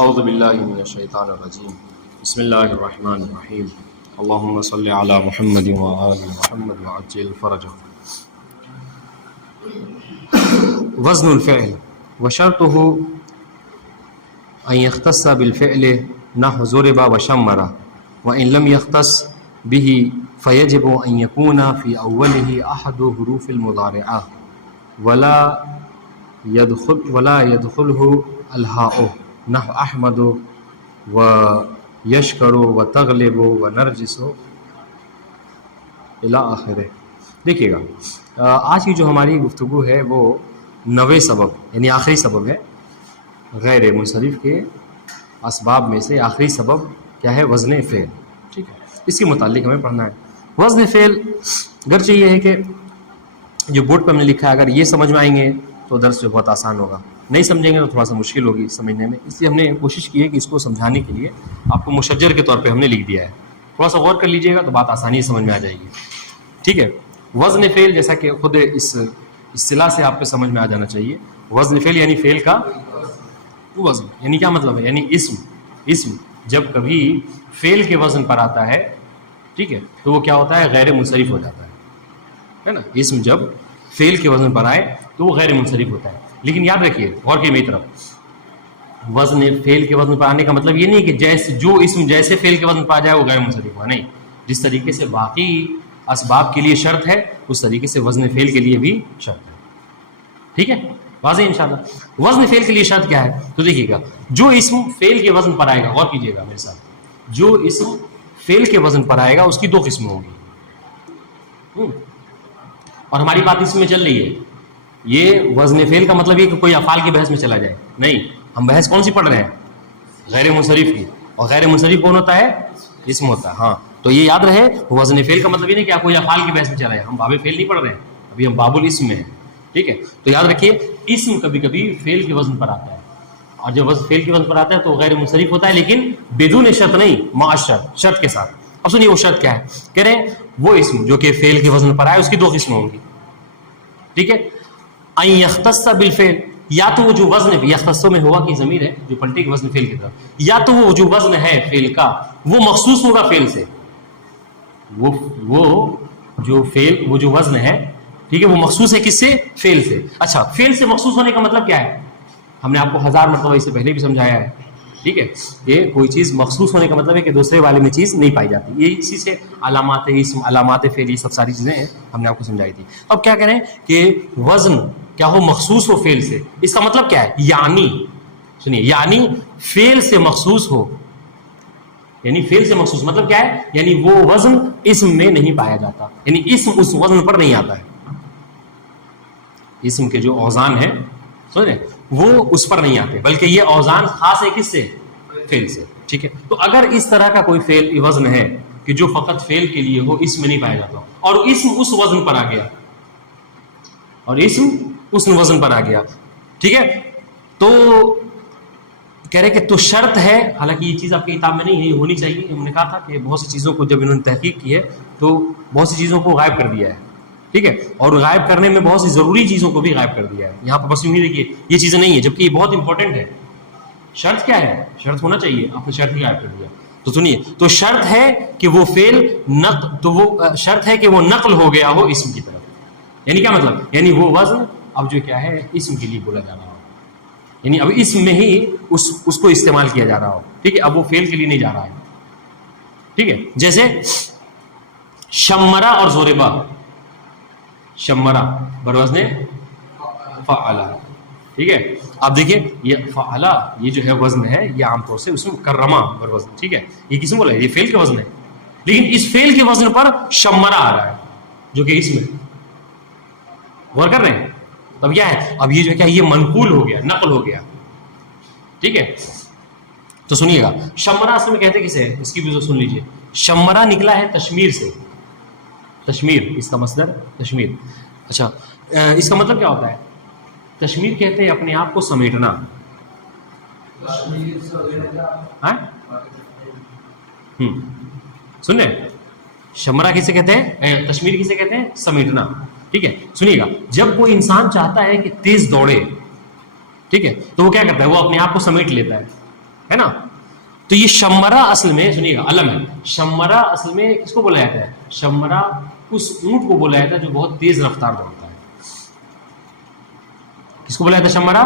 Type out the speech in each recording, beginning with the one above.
اعوذ باللہ من الشیطان الرجیم بسم اللہ الرحمن الرحیم اللہم صلی علی محمد وآل محمد وعجل فرجہ. وزن الفعل وشرطه ان يختص بالفعل نحو ضرب وشمر وان لم يختص به فيجب ان يكون في اوله احد حروف المضارعہ ولا يدخله الهاء نحو احمد و یشکر و تغلب و نرجس الی آخر. دیکھیے گا آج کی جو ہماری گفتگو ہے وہ 90 سبب یعنی آخری سبب ہے. غیر منصرف کے اسباب میں سے آخری سبب کیا ہے؟ وزن فعل. ٹھیک ہے، اس کے متعلق ہمیں پڑھنا ہے. وزن فعل گرچہ یہ ہے کہ جو بورڈ پہ ہم نے لکھا ہے اگر یہ سمجھ میں آئیں گے تو درس جو بہت آسان ہوگا، نہیں سمجھیں گے تو تھوڑا سا مشکل ہوگی سمجھنے میں. اس لیے ہم نے کوشش کی ہے کہ اس کو سمجھانے کے لیے آپ کو مشجر کے طور پہ ہم نے لکھ دیا ہے. تھوڑا سا غور کر لیجئے گا تو بات آسانی سے سمجھ میں آ جائے گی. ٹھیک ہے، وزن فعل جیسا کہ خود اس اصطلاح سے آپ کو سمجھ میں آ جانا چاہیے. وزن فعل یعنی فعل کا وزن. یعنی کیا مطلب ہے؟ یعنی اسم جب کبھی فعل کے وزن پر آتا ہے، ٹھیک ہے، تو وہ کیا ہوتا ہے؟ غیر منصرف ہو جاتا ہے نا. اسم جب فعل کے وزن پر آئے تو وہ غیر منصرف ہوتا ہے. لیکن یاد رکھیے، غور کی میری طرف، وزن فعل کے وزن پر آنے کا مطلب یہ نہیں کہ جیسے جو اسم جیسے فعل کے وزن پر آ جائے وہ غیر منصرف ہوا. نہیں، جس طریقے سے باقی اسباب کے لیے شرط ہے اس طریقے سے وزن فعل کے لیے بھی شرط ہے. ٹھیک ہے، واضح انشاءاللہ. وزن فعل کے لیے شرط کیا ہے؟ تو دیکھیے گا، جو اسم فعل کے وزن پر آئے گا، غور کیجیے گا میرے ساتھ، جو اسم فعل کے وزن پر آئے گا اس کی 2 قسمیں ہوں گی. اور ہماری بات اس میں چل رہی ہے. یہ وزن فعل کا مطلب یہ کہ کوئی افعال کی بحث میں چلا جائے نہیں. ہم بحث کون سی پڑھ رہے ہیں؟ غیر منصرف کی. اور غیر منصرف کون ہوتا ہے؟ اسم ہوتا ہے. ہاں، تو یہ یاد رہے، وزن فعل کا مطلب یہ نہیں کہ آپ کوئی افعال کی بحث میں چلا جائے. ہم باب فعل نہیں پڑھ رہے ہیں، ابھی ہم باب الاسم میں ہیں. ٹھیک ہے، تو یاد رکھیے اسم کبھی کبھی فعل کے وزن پر آتا ہے، اور جب فعل کے وزن پر آتا ہے تو غیر منصرف ہوتا ہے، لیکن بدون شرط نہیں، مع شرط، شرط کے ساتھ. اب سنیے وہ شرط کیا ہے. کہہ رہے ہیں وہ اسم جو کہ فعل کے وزن پر آئے اس کی 2 قسمیں ہوں گی. ٹھیک ہے، ان یختص بالفعل، یا تو وہ جو وزن ہے، یختص میں ہوا کی ضمیر ہے جو پلٹے کے وزن فعل کی طرف، یا تو وہ جو وزن ہے فعل کا وہ مخصوص ہوگا فعل سے. وہ جو فعل، وہ جو وزن ہے، ٹھیک ہے، وہ مخصوص ہے کس سے؟ فعل سے. اچھا، فعل سے مخصوص ہونے کا مطلب کیا ہے؟ ہم نے آپ کو 1000 مرتبہ اس سے پہلے بھی سمجھایا ہے. ٹھیک ہے، کہ کوئی چیز مخصوص ہونے کا مطلب ہے کہ دوسرے والے میں چیز نہیں پائی جاتی. یہ اسی سے علامات اسم، علامات فعل، یہ سب ساری چیزیں ہیں ہم نے آپ کو سمجھائی تھی. اب کیا کہہ رہے ہیں کہ وزن کیا ہو؟ مخصوص ہو فعل سے. اس کا مطلب کیا ہے؟ یعنی سنیے، یعنی فعل سے مخصوص ہو. یعنی فعل سے مخصوص مطلب کیا ہے؟ یعنی وہ وزن اسم میں نہیں پایا جاتا، یعنی اسم اس وزن پر نہیں آتا ہے. اسم کے جو اوزان ہیں سمجھ رہے، وہ اس پر نہیں آتے، بلکہ یہ اوزان خاص ہے کس سے؟ فعل سے. ٹھیک ہے، تو اگر اس طرح کا کوئی فعل وزن ہے کہ جو فقط فعل کے لیے ہو، اسم میں نہیں پایا جاتا، اور اسم اس وزن پر آ گیا، اور اسم اس وزن پر آ گیا، ٹھیک ہے، تو کہہ رہے کہ تو شرط ہے. حالانکہ یہ چیز آپ کی کتاب میں نہیں ہے، یہ ہونی چاہیے. ہم نے کہا تھا کہ بہت سی چیزوں کو جب انہوں نے تحقیق کی ہے تو بہت سی چیزوں کو غائب کر دیا ہے. ٹھیک ہے، اور غائب کرنے میں بہت سی ضروری چیزوں کو بھی غائب کر دیا ہے. یہاں پر بس یوں ہی دیکھیے یہ چیزیں نہیں ہے، جبکہ یہ بہت امپورٹنٹ ہے. شرط کیا ہے؟ شرط ہونا چاہیے، آپ نے شرط ہی غائب کر دیا. تو سنیے، تو شرط ہے کہ وہ فعل شرط ہے کہ وہ نقل ہو گیا ہو اسم کی طرف. یعنی کیا مطلب؟ یعنی وہ وزن اب جو کیا ہے اسم کے لیے بولا جا رہا ہو، یعنی اب اسم میں ہی اس کو استعمال کیا جا رہا ہو. ٹھیک ہے، اب وہ فعل کے لیے نہیں جا رہا ہے. ٹھیک ہے، جیسے شمرا اور زوربا. شمرا بروزن فعلا. ٹھیک ہے، اب دیکھیے یہ فعلا، یہ جو ہے وزن ہے، یہ عام طور سے اس میں کرما بروزن. ٹھیک ہے، یہ کس میں بولا ہے؟ یہ فعل کے وزن ہے، لیکن اس فعل کے وزن پر شمرا آ رہا ہے جو کہ اس میں. غور کر رہے ہیں؟ تب کیا ہے؟ اب یہ جو کیا، یہ منقول ہو گیا، نقل ہو گیا. ٹھیک ہے، تو سنیے گا، شمرا اصل میں کہتے کسے ہے؟ اس کی بھی سن لیجئے. شمرا نکلا ہے تشمیر سے. تشمیر، اس کا مصدر تشمیر. اچھا، اس کا مطلب کیا ہوتا ہے؟ تشمیر کہتے ہیں اپنے آپ کو سمیٹنا. سن رہے؟ شمرا کسے کہتے ہیں؟ تشمیر کسے کہتے ہیں؟ سمیٹنا. ٹھیک ہے، سنیے گا، جب کوئی انسان چاہتا ہے کہ تیز دوڑے، ٹھیک ہے، تو وہ کیا کرتا ہے؟ وہ اپنے آپ کو سمیٹ لیتا ہے. ہے نا. تو یہ شمرا اصل میں سنیے گا علم ہے. شمرا اصل میں کس کو بولا جاتا ہے؟ شمرا اس اونٹ کو بولا جاتا ہے جو بہت تیز رفتار دوڑتا ہے. کس کو بولا جاتا ہے شمرا؟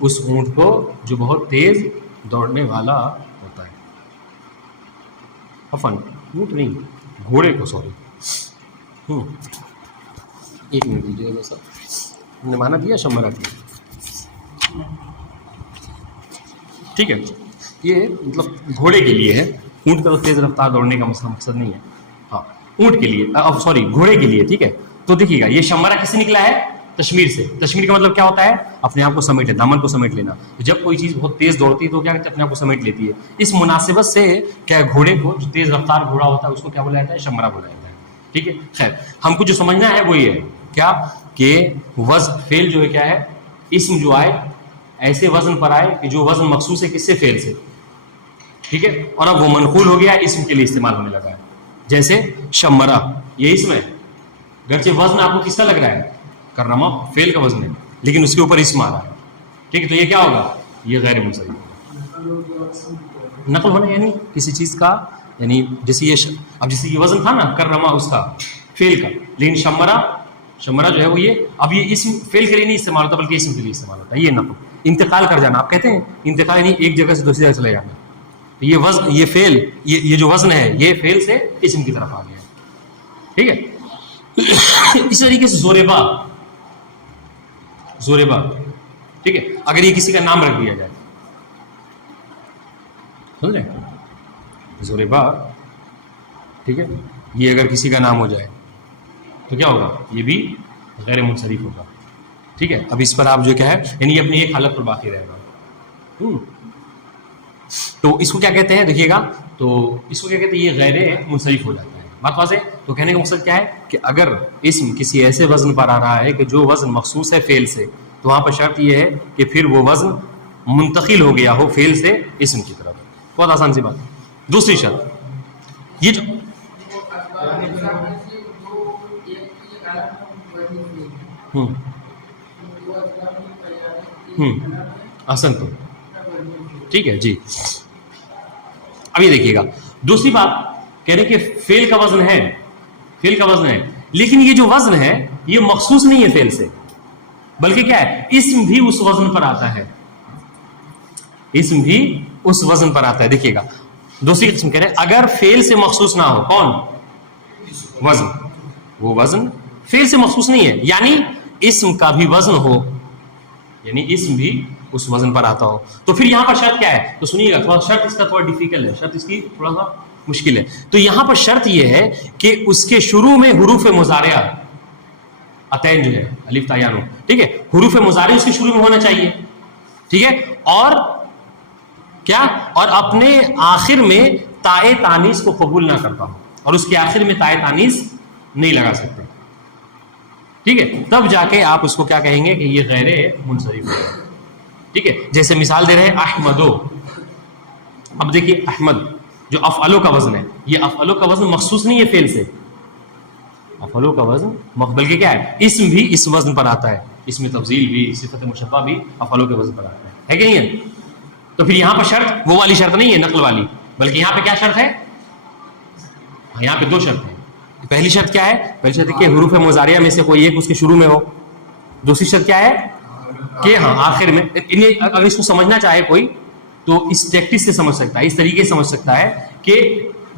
اس اونٹ کو جو بہت تیز دوڑنے والا ہوتا ہے. افن اونٹ نہیں، گھوڑے کو، سوری. ایک منٹ دیجیے گا سر، ہم نے مانا دیا شمرا کی. ٹھیک ہے، یہ مطلب گھوڑے کے لیے ہے. اونٹ کا تو تیز رفتار دوڑنے کا مقصد نہیں ہے. ہاں اونٹ کے لیے، سوری گھوڑے کے لیے. ٹھیک ہے، تو دیکھیے گا یہ شمرا کس سے نکلا ہے؟ تشمیر سے. تشمیر کا مطلب کیا ہوتا ہے؟ اپنے آپ کو سمیٹ لینا، دامن کو سمیٹ لینا. جب کوئی چیز بہت تیز دوڑتی ہے تو کیا کرتی ہے؟ اپنے آپ کو سمیٹ لیتی ہے. اس مناسبت سے کیا گھوڑے کو، جو تیز رفتار گھوڑا ہوتا ہے اس کو کیا بولا جاتا ہے؟ شمرا بولا جاتا ہے. ٹھیک ہے، خیر ہم کو جو سمجھنا ہے وہ یہ ہے کیا کہ فعل جو ہے کیا ہے؟ اسم جو آئے ایسے وزن پر آئے کہ جو وزن مخصوص ہے کس سے؟ فعل سے. ٹھیک ہے، اور اب وہ منقول ہو گیا، اسم کے لیے استعمال ہونے لگا ہے. جیسے شمرا یہ اسم ہے، گرچہ وزن آپ کو کس کا لگ رہا ہے؟ کرما فعل کا وزن ہے، لیکن اس کے اوپر اسم آ رہا ہے. ٹھیک ہے، تو یہ کیا ہوگا؟ یہ غیر منصرف ہوگا. نقل ہونا یعنی کسی چیز کا، یعنی جیسے یہ اب جیسے یہ وزن تھا نا کرما اس کا فعل کا، لیکن شمرا جو ہے وہ یہ اب یہ اسم فعل کے لیے نہیں استعمال ہوتا بلکہ اسم کے لیے استعمال ہوتا ہے. یہ نقل انتقال کر جانا آپ کہتے ہیں، انتقال یعنی ایک جگہ سے دوسری جگہ چلے جانا. یہ وزن، یہ فعل، یہ جو وزن ہے یہ فعل سے اسم کی طرف آ گیا. ٹھیک ہے، اس طریقے سے زوربا. ٹھیک ہے، اگر یہ کسی کا نام رکھ دیا جائے، سمجھ رہے ہیں؟ زوربا. ٹھیک ہے، یہ اگر کسی کا نام ہو جائے تو کیا ہوگا؟ یہ بھی غیر منصرف ہوگا. ٹھیک ہے، اب اس پر آپ جو کیا ہے یعنی یہ اپنی ایک حالت پر باقی رہے گا. تو اس کو کیا کہتے ہیں؟ دیکھیے گا، تو اس کو کیا کہتے ہیں؟ یہ غیر منصرف ہو جاتا ہے. بات واضح ہے؟ تو کہنے کا مقصد کیا ہے کہ اگر اسم کسی ایسے وزن پر آ رہا ہے کہ جو وزن مخصوص ہے فعل سے، تو وہاں پر شرط یہ ہے کہ پھر وہ وزن منتقل ہو گیا ہو فعل سے اسم کی طرف. بہت آسان سی بات. دوسری شرط یہ جو آسان تو ٹھیک ہے جی. اب یہ دیکھیے گا دوسری بات کہہ رہے کہ فعل کا وزن ہے، لیکن یہ جو وزن ہے یہ مخصوص نہیں ہے فعل سے، بلکہ کیا ہے؟ اسم بھی اس وزن پر آتا ہے. اسم بھی اس وزن پر آتا ہے. دیکھیے گا دوسری قسم کہہ رہے اگر فعل سے مخصوص نہ ہو، کون؟ وزن. وہ وزن فعل سے مخصوص نہیں ہے، یعنی اسم کا بھی وزن ہو، یعنی اسم بھی اس وزن پر آتا ہو. تو پھر یہاں پر شرط کیا ہے؟ تو سنیے گا، تھوڑا شرط اس کا تھوڑا ڈیفیکلٹ ہے، شرط اس کی تھوڑا سا مشکل ہے. تو یہاں پر شرط یہ ہے کہ اس کے شروع میں حروف مضارعہ اتین جو ہے الف تا یا نون، ٹھیک ہے، حروف مضارع اس کے شروع میں ہونا چاہیے. ٹھیک ہے، اور کیا؟ اور اپنے آخر میں تائے تانیث کو قبول نہ کرتا ہو، اور اس کے آخر میں تائے تانیث نہیں لگا سکتے. ٹھیک ہے، تب جا کے آپ اس کو کیا کہیں گے کہ یہ غیر منصرف ہے. ٹھیک ہے، جیسے مثال دے رہے ہیں احمدو. اب دیکھیے احمد جو افعلو کا وزن ہے، یہ افعلو کا وزن مخصوص نہیں ہے فعل سے، افعلو کا وزن بلکہ کیا ہے؟ اسم بھی اس وزن پر آتا ہے. اسم تفضیل بھی، صفت مشبہ بھی افعلو کے وزن پر آتا ہے کہ نہیں ہے؟ تو پھر یہاں پر شرط وہ والی شرط نہیں ہے نقل والی، بلکہ یہاں پہ کیا شرط ہے؟ یہاں پہ دو شرط ہیں. پہلی شرط کیا ہے؟ پہلی شرط کہ حروف مضارعہ میں سے کوئی ایک اس کے شروع میں ہو. دوسری شرط کیا ہے؟ کہ ہاں آخر میں. اگر اس کو سمجھنا چاہے کوئی تو اس ٹیکٹس سے سمجھ سکتا ہے، اس طریقے سے سمجھ سکتا ہے کہ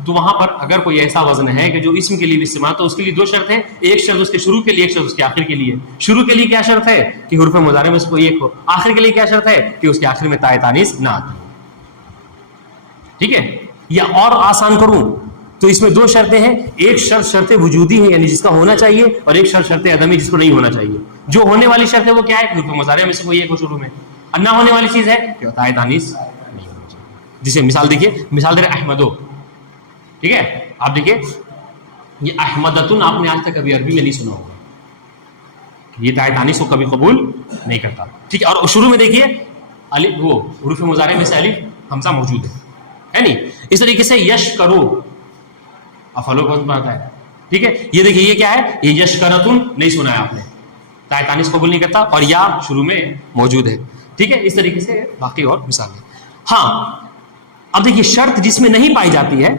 تو وہاں پر اگر کوئی ایسا وزن ہے کہ جو اسم کے لیے بھی استعمال، تو اس کے لیے دو شرط ہیں، ایک شرط اس کے شروع کے لیے، ایک شرط اس کے آخر کے لیے. شروع کے لیے کیا شرط ہے؟ کہ حروف مضارع میں سے کوئی ایک ہو. آخر کے لیے کیا شرط ہے؟ کہ اس کے آخر میں تائے تانیث نہ آتی ہو. ٹھیک ہے، یا اور آسان کروں تو اس میں دو شرطیں ہیں، ایک شرط شرط وجودی ہے یعنی جس کا ہونا چاہیے، اور ایک شرط شرط عدمی جس کو نہیں ہونا چاہیے. جو ہونے والی شرط ہے وہ کیا ہے؟ حروف مضارع میں سے کوئی ایک ہو شروع میں. اور نہ ہونے والی چیز ہے کہ تائے تانیث نہیں ہونا چاہیے. جسے مثال دیکھیے، مثال دے رہے احمدو. ٹھیک ہے، آپ دیکھیے یہ احمدتن آپ نے آج تک ابھی عربی میں نہیں سنا ہوگا، یہ تائے تانیث کو کبھی قبول نہیں کرتا. ٹھیک ہے، اور شروع میں دیکھیے الف، وہ حروف مضارع میں سے الف حمزہ موجود ہے نہیں. اس طریقے سے یش کرو افعلو کا وزن پر آتا ہے. ٹھیک ہے، یہ دیکھیے یہ کیا ہے؟ یہ یشکرتن نہیں سنا ہے آپ نے، تائے تانیث قبول نہیں کرتا اور یا شروع میں موجود ہے. ٹھیک ہے، اس طریقے سے باقی اور مثال ہے. ہاں اب دیکھیے شرط جس میں نہیں پائی جاتی ہے،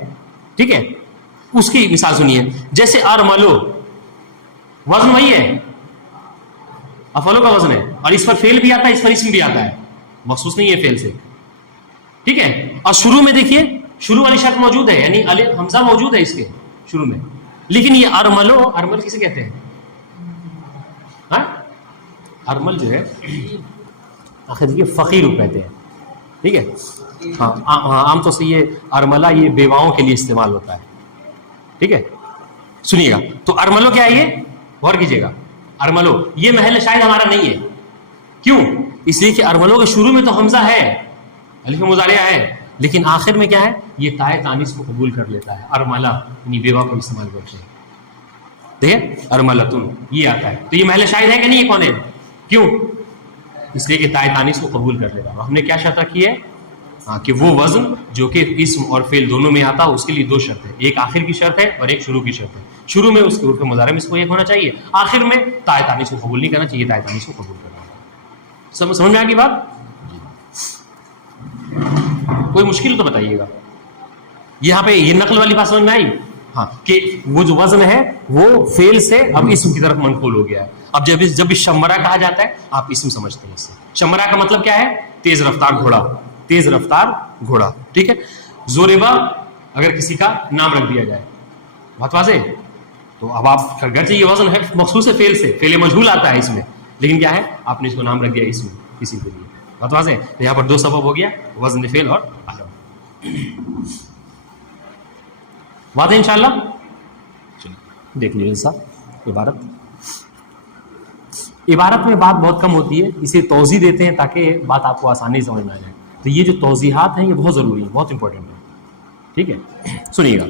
ٹھیک ہے، اس کی مثال سنیے. جیسے ارملو، وزن وہی ہے، افعلو کا وزن ہے، اور اس پر فعل بھی آتا ہے، اس پر اسم بھی آتا ہے، مخصوص نہیں ہے فعل سے، ٹھیک ہے. اور شروع میں دیکھیے شروع والی شرط موجود ہے، یعنی الف حمزہ موجود ہے اس کے شروع میں، لیکن یہ ارملو، ارمل کسے کہتے ہیں؟ ہاں ارمل جو ہے آخر یہ فقیر کو کہتے ہیں، ٹھیک ہے. ہاں عام طور سے یہ ارملہ یہ بیواؤں کے لیے استعمال ہوتا ہے، ٹھیک ہے. سنیے گا، تو ارملو کیا ہے؟ یہ غور کیجیے گا، ارملو یہ محل شاہد ہمارا نہیں ہے. کیوں؟ اس لیے کہ ارملو کے شروع میں تو حمزہ ہے، الف مضارعہ ہے، لیکن آخر میں کیا ہے؟ یہ تائے تانیث کو قبول کر لیتا ہے. ارملہ یعنی بیوہ کو استعمال کرتے ہیں، دیکھیں ارملتن یہ آتا ہے، تو یہ محل شاہد ہے کہ نہیں؟ یہ کون ہے؟ کیوں؟ اس لیے کہ تائے تانیث کو قبول کر لیتا ہے. ہم نے کیا شرط رکھی ہے؟ ہاں کہ وہ وزن جو کہ اسم اور فعل دونوں میں آتا ہے، اس کے لیے دو شرط ہے، ایک آخر کی شرط ہے اور ایک شروع کی شرط ہے. شروع میں اس کے عرف مضارع میں اس کو ایک ہونا چاہیے، آخر میں تائے تانیث کو قبول نہیں کرنا چاہیے، تائے تانیث کو قبول کرنا ہے. سمجھ میں آ گئی بات؟ کوئی مشکل تو بتائیے گا. یہاں پہ یہ نقل والی بات سمجھ میں آئی؟ ہاں کہ وہ جو وزن ہے وہ فعل سے اب اسم کی طرف منقول ہو گیا ہے. اب جب شمرا کہا جاتا ہے آپ اسم سمجھتے ہیں اس سے. شمرا کا مطلب کیا ہے؟ تیز رفتار گھوڑا، تیز رفتار گھوڑا، ٹھیک ہے. زوریبا اگر کسی کا نام رکھ دیا جائے، بہت واضح. تو اب آپ گرچہ یہ وزن ہے مخصوص ہے فعل سے، فعل مجہول آتا ہے اس میں، لیکن کیا ہے؟ آپ نے اس کو نام رکھ دیا اسم کسی کے لیے، بہت واضح. تو یہاں پر دو سبب ہو گیا، وزن فعل اور علم. واضح انشاءاللہ؟ دیکھ لیجیے صاحب عبارت میں بات بہت کم ہوتی ہے، اسے توضیح دیتے ہیں تاکہ بات آپ کو آسانی سے سمجھ میں آ جائے. تو یہ جو توضیحات ہیں یہ بہت ضروری ہیں، بہت امپورٹنٹ ہیں، ٹھیک ہے. سنیے گا،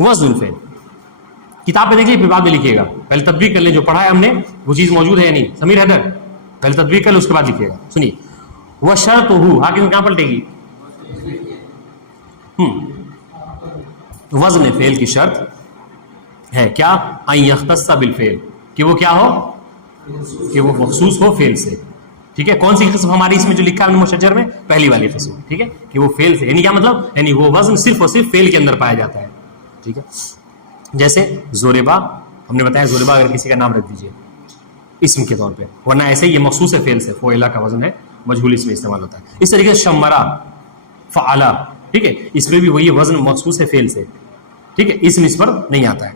وزن الفعل کتاب پہ دیکھیے، پھر بعد میں لکھیے گا. پہلے تطبیق کر لیں، جو پڑھا ہے ہم نے وہ چیز موجود ہے یا نہیں. سمیر حیدر پہلے تطبیق کر لیں، اس کے بعد لکھیے گا. سنیے، وہ شرط ہو آگے کہاں پلٹے گی؟ وزن فعل کی شرط ہے کیا؟ ان یختص بالفعل، کہ وہ کیا ہو؟ کہ وہ مخصوص ہو فعل سے، ٹھیک ہے. کون سی قسم ہماری اس میں جو لکھا ہے مشجر میں؟ پہلی والی قسم، ٹھیک ہے، کہ وہ فعل سے، یعنی کیا مطلب؟ یعنی وہ وزن صرف اور صرف فعل کے اندر پایا جاتا ہے، ٹھیک ہے. جیسے زوریبا، ہم نے بتایا زوریبا اگر کسی کا نام رکھ دیجیے اسم کے طور پہ، ورنہ ایسے یہ مخصوص ہے فعل سے، فعلا کا وزن ہے، مجہول اس میں استعمال ہوتا ہے. اس طریقے سے شمرا، فعلا، ٹھیک ہے، اس میں بھی وہی وزن مخصوص ہے فعل سے، ٹھیک ہے، اسم اس پر نہیں آتا ہے.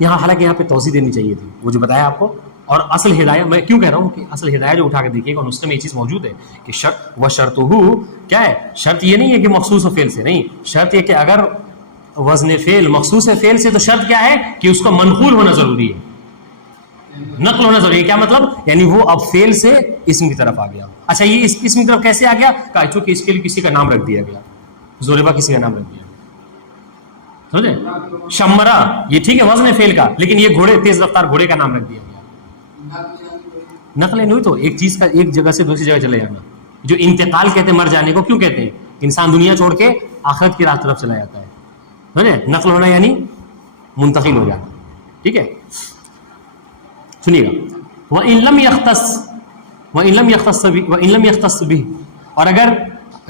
یہاں حالانکہ یہاں پہ توضیح دینی چاہیے تھی، وہ جو بتایا آپ کو. اور اصل ہدایہ میں کیوں کہہ رہا ہوں کہ اصل ہدایہ جو اٹھا کے دیکھیے گا نسخے میں یہ چیز موجود ہے کہ شرط و شرط ہو کیا ہے؟ شرط یہ نہیں ہے کہ مخصوص ہو فعل سے، نہیں، شرط یہ کہ اگر وزن فعل مخصوص ہے فعل سے تو شرط کیا ہے؟ کہ اس کا منقول ہونا ضروری ہے، نقل ہونا ضروری ہے. کیا مطلب؟ یعنی وہ اب فعل سے اسم کی طرف آ گیا. اچھا یہ اسم کی طرف کیسے آ گیا؟ کہ چونکہ اس کے لیے کسی کا نام رکھ دیا گیا، زوریبا کسی کا نام رکھ دیا، سمجھے. شمرا یہ ٹھیک ہے وزن فعل کا، لیکن یہ گھوڑے، تیز رفتار گھوڑے کا نام رکھ دیا گیا. نقل نہیں ہوئی تو ایک چیز کا ایک جگہ سے دوسری جگہ چلے جانا، جو انتقال کہتے ہیں، مر جانے کو کیوں کہتے ہیں؟ انسان دنیا چھوڑ کے آخرت کی راہ طرف چلا جاتا ہے، سمجھے. نقل ہونا یعنی منتقل ہو جانا، ٹھیک ہے. سنیے گا، وَإِن لَمْ يَخْتَص بِهِ، اور اگر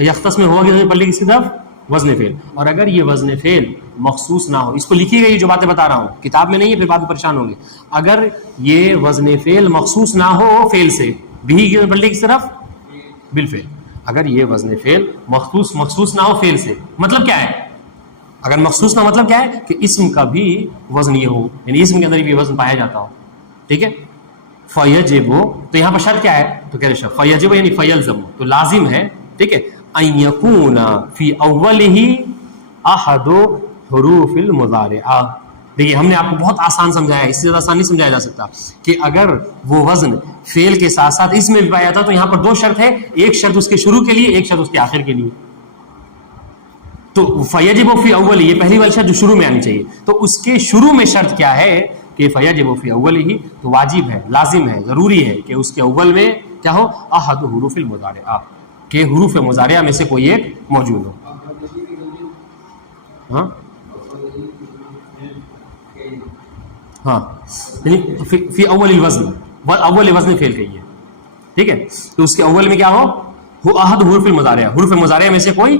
یختص میں ہوا کہ پلے کس کی طرف؟ وزن فعل. اور اگر یہ وزن فعل مخصوص نہ ہو، اس کو لکھیے گا، یہ جو باتیں بتا رہا ہوں کتاب میں نہیں ہے، پھر بعد میں پریشان ہوں گے. اگر یہ وزن فعل مخصوص نہ ہو فعل سے، بھی کی پلے کس طرف؟ بالفعل. اگر یہ وزن فعل مخصوص نہ ہو فعل سے، مطلب کیا ہے؟ اگر مخصوص نہ مطلب کیا ہے؟ کہ اسم کا بھی وزن یہ ہو، یعنی اسم کے اندر بھی وزن پایا جاتا ہو، ٹھیک ہے. فیجب، تو یہاں پر شرط کیا ہے؟ تو کہہ رہے شرط فیجب یعنی فیلزم، تو لازم ہے، ٹھیک ہے، ان یکون فی اولہ احد حروف المضارعہ. دیکھیے ہم نے آپ کو بہت آسان سمجھایا ہے، اس سے زیادہ آسان نہیں سمجھایا جا سکتا، کہ اگر وہ وزن فعل کے ساتھ ساتھ اس میں بھی پایا جاتا تو یہاں پر دو شرط ہے، ایک شرط اس کے شروع کے لیے، ایک شرط اس کے آخر کے لیے. تو فیجب فی اول، یہ پہلی والی شرط جو شروع میں آنی چاہیے، تو اس کے شروع میں شرط کیا ہے؟ کہ فیجب فی اولہ، تو واجب ہے، لازم ہے، ضروری ہے کہ اس کے اول میں کیا ہو؟ احد حروف المضارعہ، کہ حروف مضارعہ میں سے کوئی ایک موجود ہو. ہاں ہاں، فی اول الوزن، اول وزن فعل کہیے، ٹھیک ہے. تو اس کے اول میں کیا ہو؟ احد حروف المضارعہ، حروف مضارعہ میں سے کوئی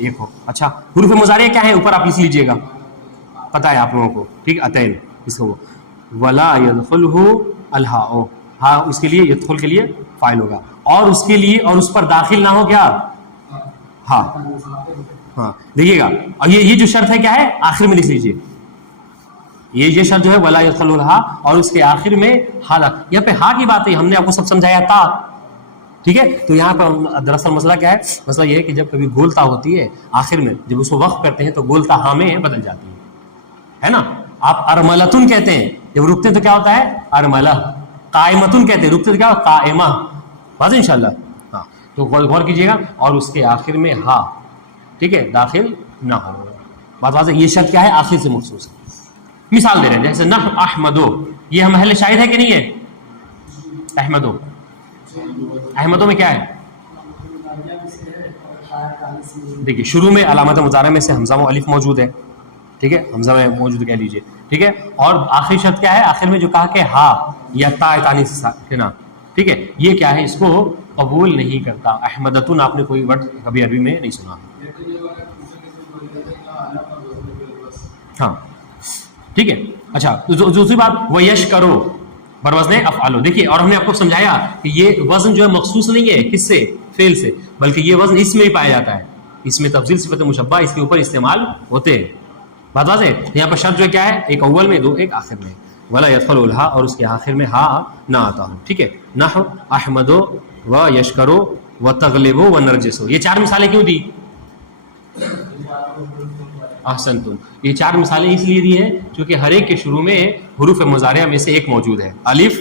ایک ہو. اچھا حروف مضارع کیا ہے اوپر آپ لکھ لیجئے گا, پتہ ہے آپ لوگوں کو, ٹھیک, اتین اس کو ولا يدخلہ الہاء, ہاں اس کے لیے یدخل کے لیے فاعل ہوگا, اور اس کے لیے اور اس پر داخل نہ ہو کیا, ہاں ہاں دیکھیے گا. اور یہ جو شرط ہے کیا ہے, آخر میں لکھ لیجئے, یہ شرط جو ہے ولا يدخل الہاء اور اس کے آخر میں ہا. یہاں پہ ہا کی بات ہے, ہم نے آپ کو سب سمجھایا تا, ٹھیک ہے. تو یہاں پر دراصل مسئلہ کیا ہے, مسئلہ یہ ہے کہ جب کبھی گولتا ہوتی ہے آخر میں, جب اس کو وقف کرتے ہیں تو گولتا ہا میں بدل جاتی ہے نا. آپ ارملتن کہتے ہیں, جب رکتے ہیں تو کیا ہوتا ہے ارملہ. قائمتن کہتے ہیں, رکتے تو کیا ہوتا ہے قائمہ. واضح انشاءاللہ, ہاں. تو غور کیجیے گا, اور اس کے آخر میں ہا, ٹھیک ہے, داخل نہ ہو. بات واضح. یہ شرط کیا ہے, آخر سے مخصوص ہے. مثال دے رہے ہیں جیسے نح احمدو, یہ محل شاہد ہے کہ نہیں ہے, احمدو, احمدوں میں کیا ہے, دیکھیے شروع میں علامت مضارع میں سے حمزہ و الف موجود ہے, ٹھیک ہے, حمزہ میں موجود کہہ لیجئے, ٹھیک ہے. اور آخری شرط کیا ہے, آخر میں جو کہا کہ ہا یا تا تانیث ساکنہ, ٹھیک ہے, یہ کیا ہے, اس کو قبول نہیں کرتا. احمدتن آپ نے کوئی ورڈ کبھی عربی میں نہیں سنا, ہاں ٹھیک ہے. اچھا دوسری بات ویشکرو بروزن افعلو, دیکھیے, اور ہم نے آپ کو سمجھایا کہ یہ وزن جو ہے مخصوص نہیں ہے کس سے, فعل سے, بلکہ یہ وزن اس میں ہی پایا جاتا ہے, اس میں تفضیل صفت مشبہ اس کے اوپر استعمال ہوتے ہیں. بات واضح ہے. یہاں پر شرط جو ہے کیا ہے, ایک اول میں, دو ایک آخر میں, ولا يدخل الہا اور اس کے آخر میں ہا نہ آتا ہو, ٹھیک ہے. نحو احمدو و یشکرو و تغلبو و نرجسو, یہ چار مثالیں کیوں دی, احسنتم, یہ چار مثالیں اس لیے دی ہیں کیونکہ ہر ایک کے شروع میں حروف مضارعہ میں سے ایک موجود ہے. الف,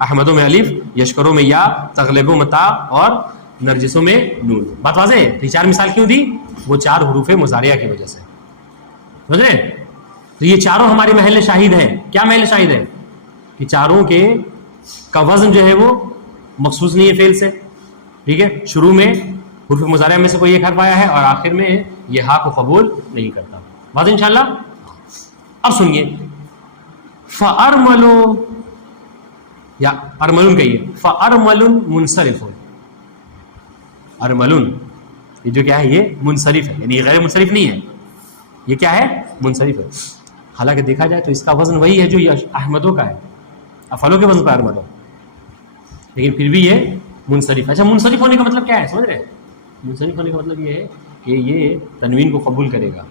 احمدوں میں الف, یشکروں میں یا, تغلبوں میں تا اور نرجسوں میں نون. بات واضح ہے. یہ چار مثال کیوں دی, وہ چار حروف مضارعہ کی وجہ سے, سمجھ رہے ہیں. تو یہ چاروں ہمارے محل شاہد ہیں. کیا محل شاہد ہے, کہ چاروں کے کا وزن جو ہے وہ مخصوص نہیں ہے فعل سے, ٹھیک ہے. شروع میں حروف مضارعہ میں سے کوئی ایک حرف آیا ہے, اور آخر میں یہ ہا کو قبول نہیں کرتا. بات انشاءاللہ. اب سنیے, فَأَرْمَلُ یا ارملن کہیے, فَأَرْمَلٌ منصرف, ارملن یہ جو کیا ہے, یہ منصرف ہے, یعنی یہ غیر منصرف نہیں ہے, یہ کیا ہے, منصرف ہے. حالانکہ دیکھا جائے تو اس کا وزن وہی ہے جو احمدوں کا ہے, افعلوں کے وزن پر ارملو, لیکن پھر بھی یہ منصرف. اچھا منصرف ہونے کا مطلب کیا ہے, سمجھ رہے ہیں, منصرف ہونے کا مطلب یہ ہے کہ یہ تنوین کو قبول کرے گا,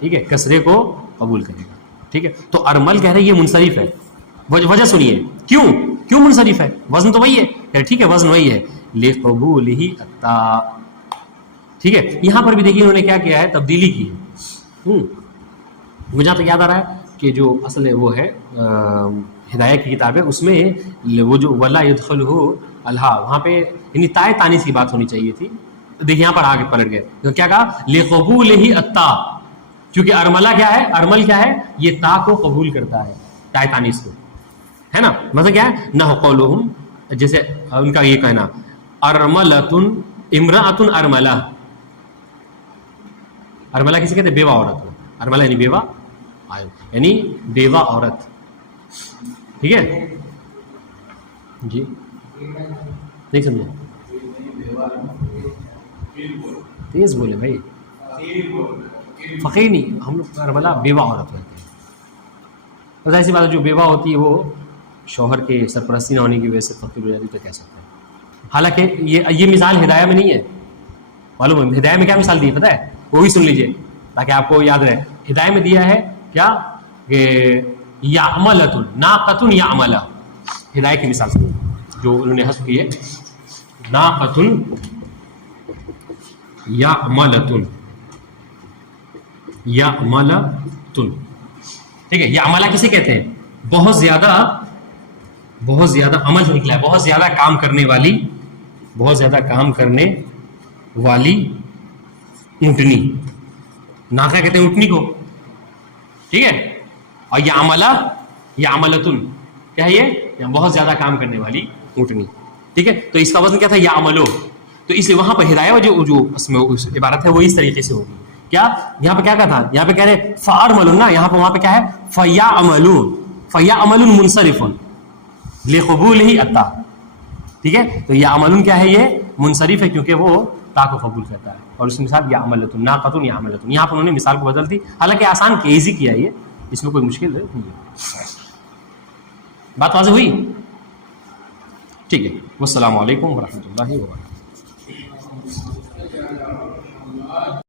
ٹھیک ہے, کسرے کو قبول کرے گا, ٹھیک ہے. تو ارمل کہہ رہے ہیں یہ منصرف ہے. وجہ سنیے, کیوں منصرف ہے, وزن تو وہی ہے, ٹھیک ہے, وزن وہی ہے, لِقَبُولِهِ التَّاء, ٹھیک ہے. یہاں پر بھی دیکھیے انہوں نے کیا کیا ہے, تبدیلی کی ہے. مجھے تو یاد آ رہا ہے کہ جو اصل وہ ہے ہدایت کی کتاب ہے, اس میں وہ جو ولا يدخلہ الہا, وہاں پہ یعنی تائے تانیث کی بات ہونی چاہیے تھی. دیکھیے یہاں پر آگے پلٹ گئے, تو کیا کہا, لِقَبُولِهِ التَّاء, کیونکہ ارملہ کیا ہے, ارمل کیا ہے, یہ تا کو قبول کرتا ہے, تائے تانیث کو, ہے نا. مطلب کیا ہے, نہ قولہم, جیسے ان کا یہ کہنا, ارملۃ امرأۃ ارملہ, ارملہ کسی کہتے ہیں, بیوہ عورت کو, ارملہ یعنی بیوہ, یعنی بیوہ عورت, ٹھیک ہے جی, نہیں سمجھے, تیز بولے بھائی, فقیر نہیں, ہم لوگ ارملہ بیوہ عورت ہوتے ہیں. بس ایسی بات ہے, جو بیوہ ہوتی ہے وہ شوہر کے سرپرستی نہ ہونے کی وجہ سے فقیر ہو جاتی تو کہہ سکتے ہیں. حالانکہ یہ مثال ہدایہ میں نہیں ہے, معلوم ہے ہدایہ میں کیا مثال دی ہے پتہ ہے, وہ بھی سن لیجئے تاکہ آپ کو یاد رہے. ہدایہ میں دیا ہے کیا, کہ یعملۃ, ناقۃ یعملہ, ہدایہ کی مثال سنو جو انہوں نے حذف کی ہے, ناقۃ یعملۃ, یعملۃ, ٹھیک ہے. یعملہ کسے کہتے ہیں, بہت زیادہ عمل نکلا ہے, بہت زیادہ کام کرنے والی, بہت زیادہ کام کرنے والی اونٹنی. ناقہ کہتے ہیں اونٹنی کو, ٹھیک ہے. اور یعملۃن کیا ہے, یہ بہت زیادہ کام کرنے والی اونٹنی, ٹھیک ہے. تو اس کا وزن کیا تھا, یعملو. تو اس لیے وہاں پہ ہدایہ جو اس میں عبارت ہے وہ اس طریقے سے ہوگی. کیا یہاں پہ کیا کہا تھا, یہاں پہ کہہ رہے فَأَرْمَلُن نا, یہاں پہ وہاں پہ کیا ہے, فَيَعْمَلُن مُنْصَرِفٌ لِقُبُولِهِ التَّاء, ٹھیک ہے. تو یعملون کیا ہے, یہ منصرف ہے کیونکہ وہ تا کو قبول کرتا ہے. اور اس کی مثال یا عملتن ناقتن یا عملتن, یہاں پر انہوں نے مثال کو بدل دی, حالانکہ آسان کیا, ایزی کیا, یہ اس میں کوئی مشکل نہیں ہے. بات واضح ہوئی؟ ٹھیک ہے. والسلام علیکم ورحمۃ اللہ وبرکاتہ.